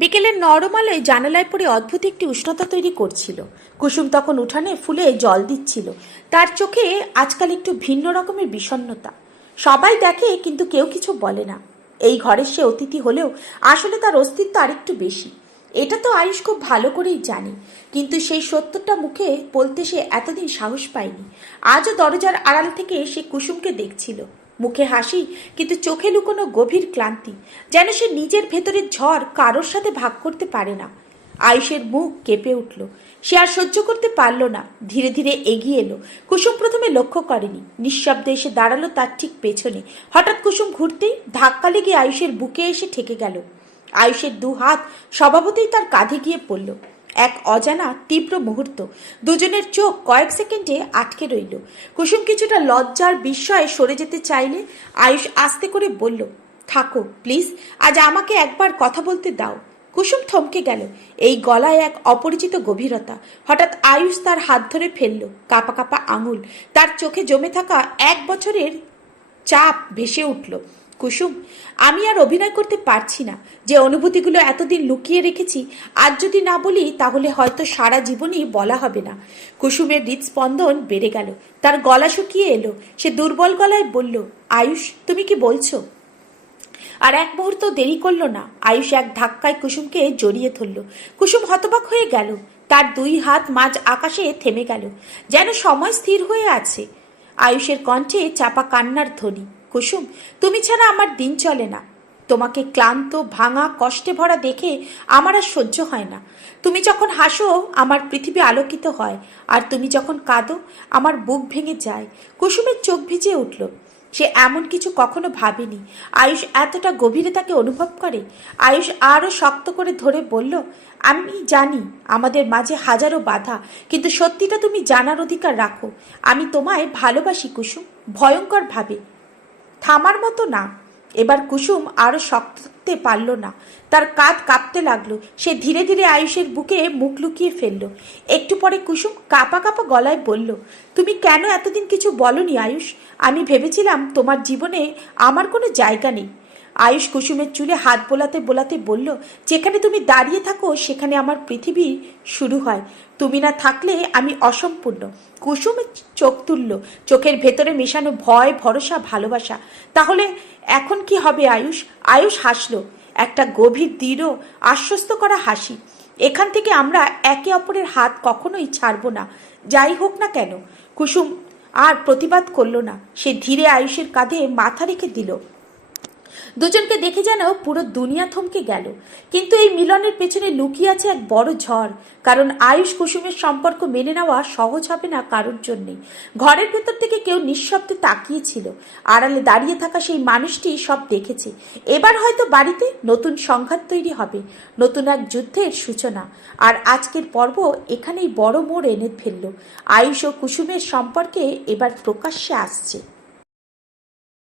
বিকেলের নরম আলোয় জানালায় পড়ে অদ্ভুত একটি উষ্ণতা তৈরি করছিল। কুসুম তখন উঠানে ফুলে জল দিচ্ছিল। তার চোখে আজকাল একটু ভিন্ন রকমের বিষণ্ণতা। সবাই দেখে কিন্তু কেউ কিছু বলে না। এই ঘরের সে অতিথি হলেও আসলে তার অস্তিত্ব আরেকটু বেশি। এটা তো আয়ুষ খুব ভালো করেই জানে, কিন্তু সেই সত্যটা মুখে বলতে সে এতদিন সাহস পায়নি। আজও দরজার আড়াল থেকে সে কুসুমকে দেখছিল। মুখে হাসি, কিন্তু চোখে লুকোনো গভীর ক্লান্তি, যেন সে নিজের ভেতরের ঝড় কারোর সাথে ভাগ করতে পারে না। আয়ুষের মুখ কেঁপে উঠল। সে আর সহ্য করতে পারল না, ধীরে ধীরে এগিয়ে এলো। কুসুম প্রথমে লক্ষ্য করেনি, নিঃশব্দে এসে দাঁড়ালো তার ঠিক পেছনে। হঠাৎ কুসুম ঘুরতেই ধাক্কা লেগে আয়ুষের বুকে এসে ঠেকে গেল। আয়ুষের দু হাত স্বভাবতই তার কাঁধে গিয়ে পড়ল। এক অজানা তীব্র মুহূর্ত, দুজনের চোখ কয়েক সেকেন্ডে আটকে রইল। কুসুম কিছুটা লজ্জার বিস্ময়ে সরে যেতে চাইলে আয়ুষ আস্তে করে বলল, থাকো প্লিজ, আজ আমাকে একবার কথা বলতে দাও। কুসুম থমকে গেল। এই গলায় এক অপরিচিত গভীরতা। হঠাৎ আয়ুষ তার হাত ধরে ফেলল। কাঁপা কাঁপা আঙুল, তার চোখে জমে থাকা 1 বছরের চাপ ভেসে উঠল। কুসুম, আমি আর অভিনয় করতে পারছি না। যে অনুভূতিগুলো এতদিন লুকিয়ে রেখেছি, আজ যদি না বলি তাহলে হয়তো সারা জীবনই বলা হবে না। কুসুমের হৃদস্পন্দন বেড়ে গেল, তার গলা শুকিয়ে এলো। সে দুর্বল গলায় বলল, আয়ুষ, তুমি কি বলছো? আর এক মুহূর্ত দেরি করল না। আয়ুষ এক ধাক্কায় কুসুমকে জড়িয়ে ধরল। কুসুম হতবাক হয়ে গেল। তার 2 হাত মাঝ আকাশে থেমে গেল, যেন সময় স্থির হয়ে আছে। আয়ুষের কণ্ঠে চাপা কান্নার ধ্বনি, কুসুম, তুমি ছাড়া আমার দিন চলে না। তোমাকে ক্লান্ত, ভাঙা, কষ্টে ভরা দেখে আমার আর সহ্য হয় না। তুমি যখন হাসো আমার পৃথিবী আলোকিত হয়, আর তুমি যখন কাঁদো আমার বুক ভেঙে যায়। কুসুমের চোখ ভিজে উঠল। সে এমন কিছু কখনো ভাবেনি। আয়ুষ এতটা গভীরে তাকে অনুভব করে। আয়ুষ আরো শক্ত করে ধরে বলল, আমি জানি আমাদের মাঝে হাজারো বাধা, কিন্তু সত্যিটা তুমি জানার অধিকার রাখো। আমি তোমায় ভালোবাসি কুসুম, ভয়ঙ্কর ভাবে। থামার মতো না। এবার কুসুম আরো শক্ত থাকতে পারল না। তার কাঁধ কাঁপতে লাগলো। সে ধীরে ধীরে আয়ুষের বুকে মুখ লুকিয়ে ফেলল। একটু পরে কুসুম কাঁপা কাঁপা গলায় বলল, তুমি কেন এতদিন কিছু বলনি আয়ুষ? আমি ভেবেছিলাম তোমার জীবনে আমার কোনো জায়গা নেই। আয়ুষ কুসুমের চুলে হাত বোলাতে বোলাতে বলল, যেখানে তুমি দাঁড়িয়ে থাকো সেখানে আমার পৃথিবী শুরু হয়। তুমি না থাকলে আমি অসম্পূর্ণ। কুসুমের চোখ তুলল, চোখের ভেতরে মেশানো ভয়, ভরসা, ভালোবাসা। তাহলে এখন কি হবে আয়ুষ? আয়ুষ হাসলো, একটা গভীর, দৃঢ়, আশ্বস্ত করা হাসি। এখান থেকে আমরা একে অপরের হাত কখনোই ছাড়বো না, যাই হোক না কেন। কুসুম আর প্রতিবাদ করল না। সে ধীরে আয়ুষের কাঁধে মাথা রেখে দিল। দুজনকে দেখে যেন পুরো দুনিয়া থমকে গেল। কিন্তু এই মিলনের পেছনে লুকিয়ে আছে এক বড় ঝড়। কারণ আয়ুষ কুসুমের সম্পর্ক মেনে নেওয়া সহজ হবে না কারোর জন্যে। ঘরের ভেতর থেকে কেউ নিঃশব্দে তাকিয়েছিল। আড়ালে দাঁড়িয়ে থাকা সেই মানুষটি সব দেখেছে। এবার হয়তো বাড়িতে নতুন সংঘাত তৈরি হবে, নতুন এক যুদ্ধের সূচনা। আর আজকের পর্ব এখানেই বড় মোড় এনে ফেলল। আয়ুষ ও কুসুমের সম্পর্কে এবার প্রকাশ্যে আসছে।